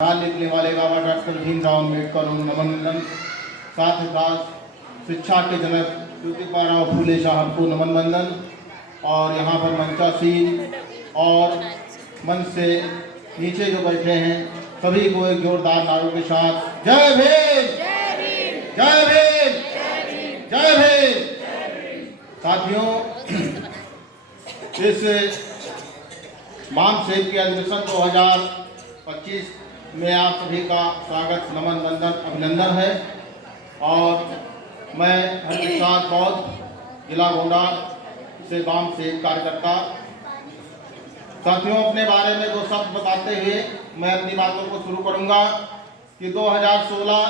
संविधान लिखने वाले बाबा डॉक्टर भीमराव अम्बेडकर उन नमन। साथ ही साथ शिक्षा के जनक ज्योतिबा फूले साहब को नमन बंदन। और यहाँ पर मंचासीन और मंच से नीचे जो बैठे हैं सभी को एक जोरदार नारों के साथ जय भीम, जय भीम, जय भीम। साथियों, इस माम सेब के अधिवेशन 2025 में आप सभी का स्वागत, नमन, वंदन, अभिनंदन है। और मैं हर साथ बहुत जिला गोंडा से वाम से कार्यकर्ता साथियों अपने बारे में दो शब्द बताते हुए मैं अपनी बातों को शुरू करूंगा कि 2016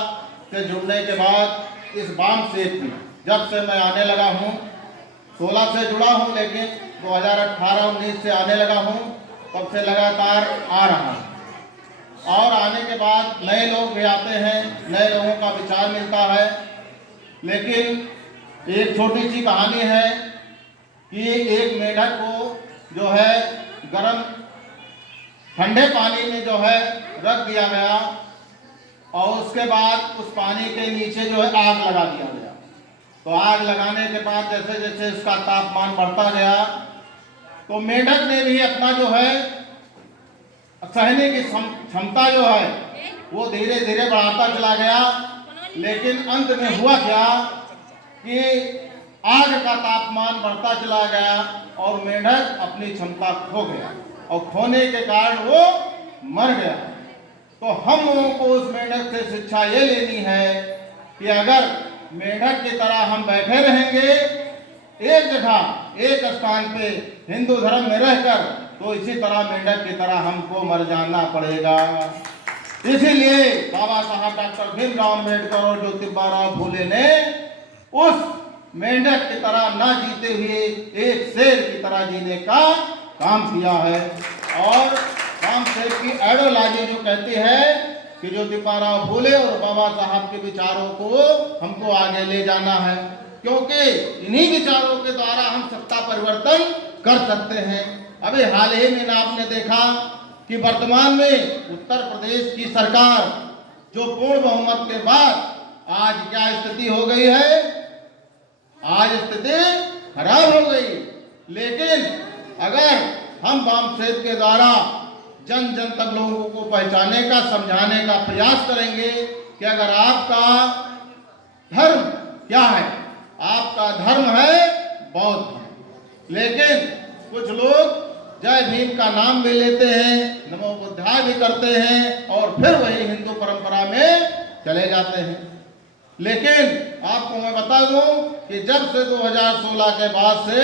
से जुड़ने के बाद इस वाम सेब में जब से मैं आने लगा हूं, 16 से जुड़ा हूं लेकिन 2018-19 से आने लगा हूं, तब से लगातार आ रहा हूं। और आने के बाद नए लोग भी आते हैं, नए लोगों का विचार मिलता है। लेकिन एक छोटी सी कहानी है कि एक मेढक को जो है गर्म ठंडे पानी में जो है रख दिया गया और उसके बाद उस पानी के नीचे जो है आग लगा दिया गया। तो आग लगाने के बाद जैसे जैसे उसका तापमान बढ़ता गया तो मेढक ने भी अपना जो है सहने की क्षमता जो है वो धीरे धीरे बढ़ाता चला गया। लेकिन अंत में हुआ क्या कि आग का तापमान बढ़ता चला गया और मेढक अपनी क्षमता खो गया और खोने के कारण वो मर गया। तो हम लोगों को उस मेढक से शिक्षा ये लेनी है कि अगर मेढक की तरह हम बैठे रहेंगे एक जगह एक स्थान पे हिंदू धर्म में रहकर, तो इसी तरह मेढक की तरह हमको मर जाना पड़ेगा। इसीलिए बाबा साहब डॉक्टर भीमराव अम्बेडकर और ज्योतिबा फूले ने उस मेंढक की तरह ना जीते हुए एक शेर की तरह जीने का काम किया है। और राम शेर की आइडियोलॉजी जो कहती है कि ज्योतिबा फूले और बाबा साहब के विचारों को हमको आगे ले जाना है, क्योंकि इन्हीं विचारों के द्वारा हम सत्ता परिवर्तन कर सकते हैं। अभी हाल ही में आपने देखा कि वर्तमान में उत्तर प्रदेश की सरकार जो पूर्ण बहुमत के बाद आज क्या स्थिति हो गई है, आज स्थिति खराब हो गई। लेकिन अगर हम वाम सेब के द्वारा जन जन तक लोगों को पहचाने का, समझाने का प्रयास करेंगे कि अगर आपका धर्म क्या है, आपका धर्म है बौद्ध धर्म, लेकिन कुछ लोग जय भीम का नाम भी लेते हैं, नमो बुद्धाय भी करते हैं और फिर वही हिंदू परंपरा में चले जाते हैं। लेकिन आपको मैं बता दूं कि जब से 2016 के बाद से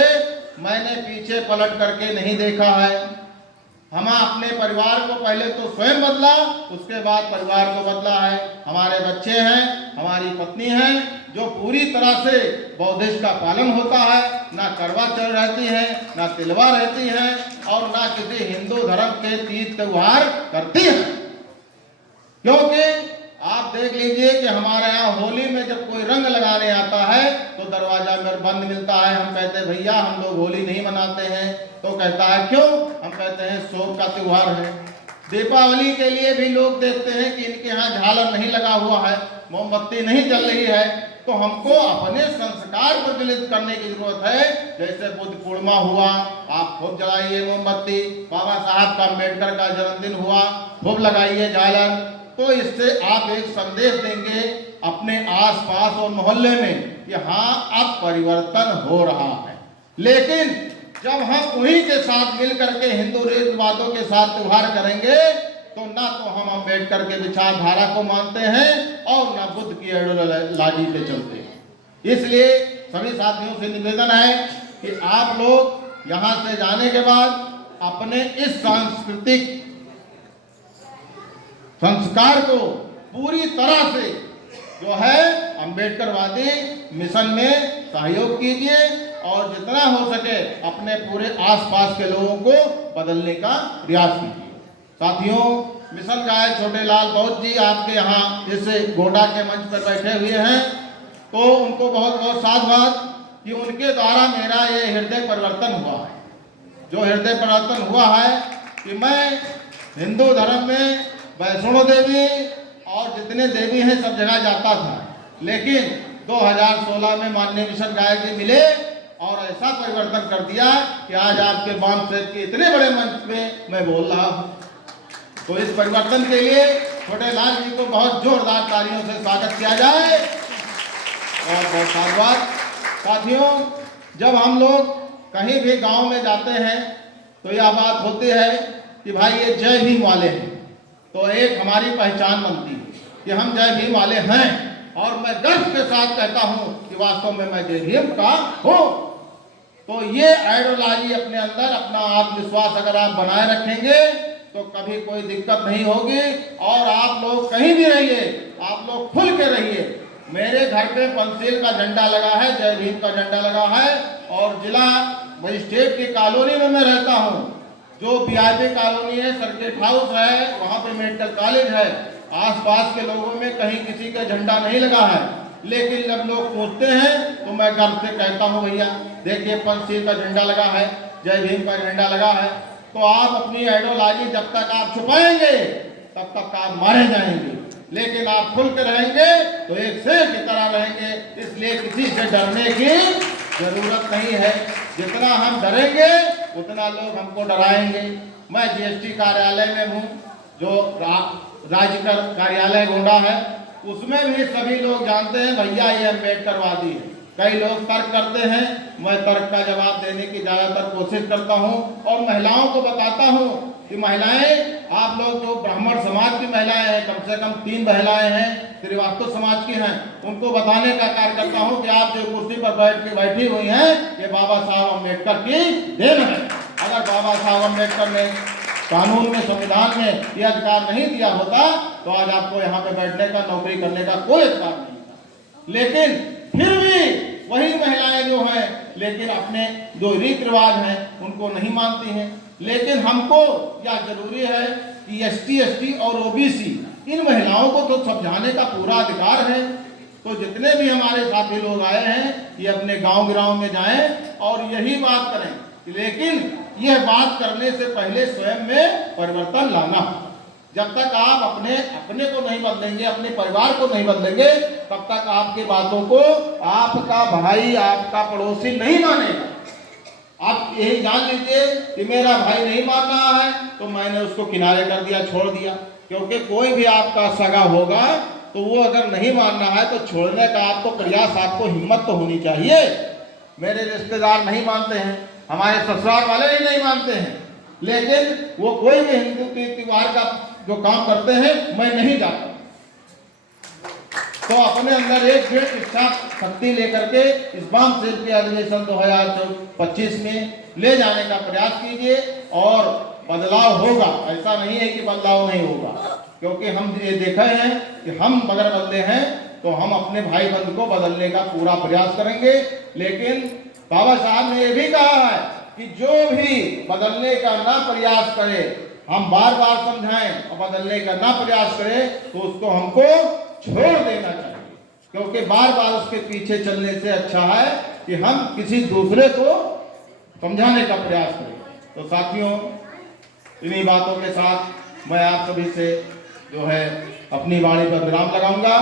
मैंने पीछे पलट करके नहीं देखा है। हम अपने परिवार को पहले तो स्वयं बदला, उसके बाद परिवार को बदला है। हमारे बच्चे हैं, हमारी पत्नी है जो पूरी तरह से बौद्धिस्ट का पालन होता है, ना करवा चौथ रहती है, ना तिलवा रहती है और ना किसी हिंदू धर्म के तीज त्योहार करती है। क्योंकि आप देख लीजिए कि हमारे यहाँ होली में जब कोई रंग लगाने आता है तो दरवाजा में बंद मिलता है। हम कहते हैं भैया हम लोग होली नहीं मनाते हैं, तो कहता है क्यों? हम कहते हैं शोक का त्योहार है। दीपावली के लिए भी लोग देखते हैं कि इनके यहाँ झालर नहीं लगा हुआ है, मोमबत्ती नहीं जल रही है, तो हमको अपने संस्कार प्रज्वलित करने की जरूरत है। जैसे बुद्ध पूर्णिमा हुआ, आप खूब जलाइए मोमबत्ती। बाबा साहब का अम्बेडकर का जन्मदिन हुआ, खूब लगाइए झालर। तो इससे आप एक संदेश देंगे अपने आसपास और मोहल्ले में कि हाँ अब परिवर्तन हो रहा है। लेकिन जब हम उन्हीं के साथ मिल करके हिंदू रीतिवादों के साथ त्योहार करेंगे तो ना तो हम अम्बेडकर के विचारधारा को मानते हैं और ना बुद्ध की आइडियोलॉजी पे चलते हैं। इसलिए सभी साथियों से निवेदन है कि आप लोग यहाँ से जाने के बाद अपने इस सांस्कृतिक संस्कार को पूरी तरह से जो है अम्बेडकरवादी मिशन में सहयोग कीजिए और जितना हो सके अपने पूरे आसपास के लोगों को बदलने का प्रयास कीजिए। साथियों, मिशन गाय छोटे लाल बौद्ध जी आपके यहाँ इस गोंडा के मंच पर बैठे हुए हैं, तो उनको बहुत बहुत साधुवाद कि उनके द्वारा मेरा ये हृदय परिवर्तन हुआ है। जो हृदय परिवर्तन हुआ है कि मैं हिंदू धर्म में वैष्णो देवी और जितने देवी हैं सब जगह जाता था, लेकिन 2016 में माननीय मिशन गायक जी मिले और ऐसा परिवर्तन कर दिया कि आज आपके बाम सेठ के इतने बड़े मंच पे मैं बोल रहा हूँ। तो इस परिवर्तन के लिए छोटे लाल जी को बहुत जोरदार तालियों से स्वागत किया जाए और बहुत धन्यवाद। साथियों, जब हम लोग कहीं भी गांव में जाते हैं तो यह बात होती है कि भाई ये जय भीम वाले हैं, तो एक हमारी पहचान बनती है कि हम जय भीम वाले हैं और मैं गर्व के साथ कहता हूं कि वास्तव में मैं जय भीम का हूं। तो ये आइडियोलॉजी अपने अंदर, अपना आत्मविश्वास अगर आप बनाए रखेंगे तो कभी कोई दिक्कत नहीं होगी। और आप लोग कहीं भी रहिए, आप लोग खुल के रहिए। मेरे घर पे पंचशील का झंडा लगा है, जय भीम का झंडा लगा है और जिला मजिस्ट्रेट की कॉलोनी में मैं रहता हूँ, जो पीआरपी कॉलोनी है, सर्किट हाउस है, वहाँ पे मेडिकल कॉलेज है। आसपास के लोगों में कहीं किसी का झंडा नहीं लगा है, लेकिन जब लोग पूछते हैं तो मैं गर्व से कहता हूँ भैया देखिए पंचशील का झंडा लगा है, जय भीम का झंडा लगा है। तो आप अपनी आइडियोलॉजी जब तक आप छुपाएंगे तब तक आप मारे जाएंगे, लेकिन आप खुल के रहेंगे तो एक शेर की तरह रहेंगे। इसलिए किसी से डरने की जरूरत नहीं है। जितना हम डरेंगे उतना लोग हमको डराएंगे। मैं जीएसटी कार्यालय में हूँ, जो राज्य का कार्यालय गोंडा है, उसमें भी सभी लोग जानते हैं भैया ये अम्बेडकरवादी है। कई लोग तर्क करते हैं, मैं तर्क का जवाब देने की ज़्यादातर कोशिश करता हूं और महिलाओं को बताता हूं कि महिलाएं, आप लोग जो ब्राह्मण समाज की महिलाएं हैं, कम से कम 3 महिलाएं हैं श्रीवास्तव समाज की हैं, उनको बताने का कार्य करता हूं कि आप जो कुर्सी पर बैठी हुई हैं ये बाबा साहब अम्बेडकर की देन है। अगर बाबा साहब अम्बेडकर ने कानून में, संविधान में ये अधिकार नहीं दिया होता तो आज आपको यहाँ पे बैठने का, नौकरी करने का कोई अधिकार नहीं था। लेकिन फिर भी वही महिलाएं जो हैं, लेकिन अपने जो रीति रिवाज हैं उनको नहीं मानती हैं। लेकिन हमको यह जरूरी है कि ST और OBC इन महिलाओं को तो समझाने का पूरा अधिकार है। तो जितने भी हमारे साथी लोग आए हैं ये अपने गांव में जाएं और यही बात करें, लेकिन यह बात करने से पहले स्वयं में परिवर्तन लाना। जब तक आप अपने को नहीं बदलेंगे, अपने परिवार को नहीं बदलेंगे, तब तक आपकी बातों को आपका भाई, आपका पड़ोसी नहीं मानेगा। आप यही जान लीजिए कि मेरा भाई नहीं मान रहा है तो मैंने उसको किनारे कर दिया, छोड़ दिया। क्योंकि कोई भी आपका सगा होगा तो वो अगर नहीं मान रहा है तो छोड़ने का आपको प्रयास, आपको हिम्मत तो होनी चाहिए। मेरे रिश्तेदार नहीं मानते हैं, हमारे ससुराल वाले ही नहीं मानते हैं, लेकिन वो कोई भी हिंदू के त्योहार का जो काम करते हैं मैं नहीं जाता। तो अपने अंदर एक दृढ़ इच्छा शक्ति लेकर के इस बाम सेठ के अधिवेशन 2025 में ले जाने का प्रयास कीजिए और बदलाव होगा। ऐसा नहीं है कि बदलाव नहीं होगा, क्योंकि हम ये देखे हैं कि हम अगर बदले हैं तो हम अपने भाई बंधु को बदलने का पूरा प्रयास करेंगे। लेकिन बाबा साहब ने यह भी कहा है कि जो भी बदलने का ना प्रयास करे, हम बार बार समझाएं और बदलने का ना प्रयास करें तो उसको हमको छोड़ देना चाहिए, क्योंकि बार बार उसके पीछे चलने से अच्छा है कि हम किसी दूसरे को समझाने का प्रयास करें। तो साथियों, इन्हीं बातों के साथ मैं आप सभी से जो है अपनी वाणी पर विराम लगाऊंगा।